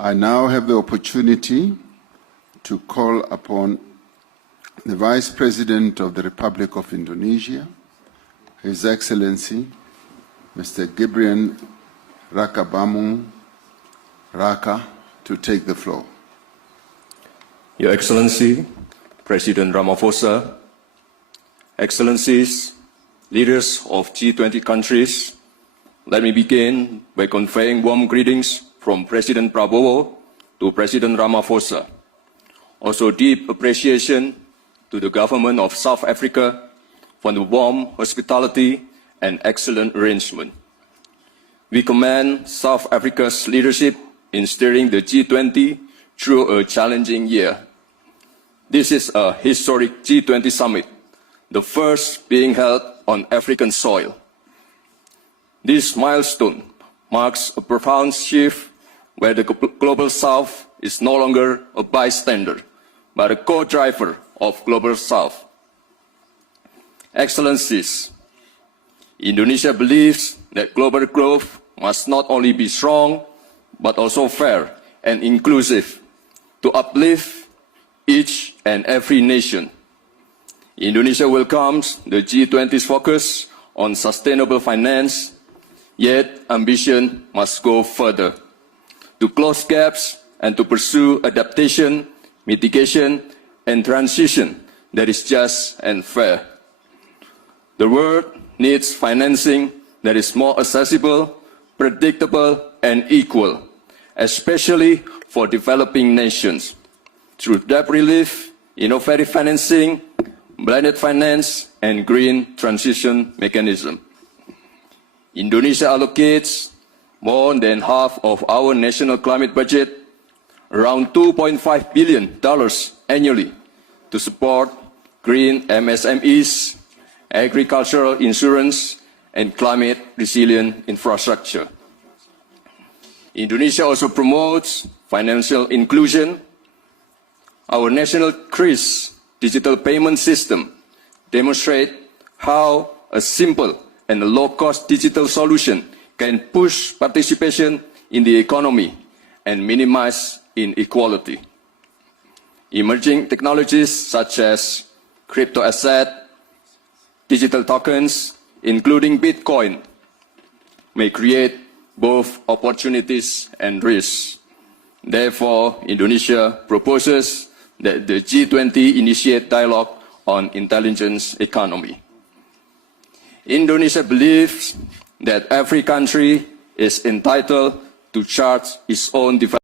I now have the opportunity to call upon the Vice President of the Republic of Indonesia, His Excellency, Mr. Gibran Rakabamung Raka, to take the floor. Your Excellency, President Ramaphosa, Excellencies, leaders of G20 countries, let me begin by conveying warm greetings from President Prabowo to President Ramaphosa. Also deep appreciation to the government of South Africa for the warm hospitality and excellent arrangement. We commend South Africa's leadership in steering the G20 through a challenging year. This is a historic G20 summit, the first being held on African soil. This milestone marks a profound shift where the Global South is no longer a bystander, but a co-driver of Global South. Excellencies, Indonesia believes that global growth must not only be strong, but also fair and inclusive to uplift each and every nation. Indonesia welcomes the G20's focus on sustainable finance, yet ambition must go further to close gaps and to pursue adaptation, mitigation, and transition that is just and fair. The world needs financing that is more accessible, predictable, and equal, especially for developing nations, through debt relief, innovative financing, blended finance, and green transition mechanism. Indonesia allocates more than half of our national climate budget, around $2.5 billion annually, to support green MSMEs, agricultural insurance, and climate-resilient infrastructure. Indonesia also promotes financial inclusion. Our national CRIS digital payment system demonstrates how a simple and a low-cost digital solution can push participation in the economy and minimize inequality. Emerging technologies such as crypto asset, digital tokens, including Bitcoin, may create both opportunities and risks. Therefore, Indonesia proposes that the G20 initiate dialogue on intelligence economy. Indonesia believes that every country is entitled to chart its own development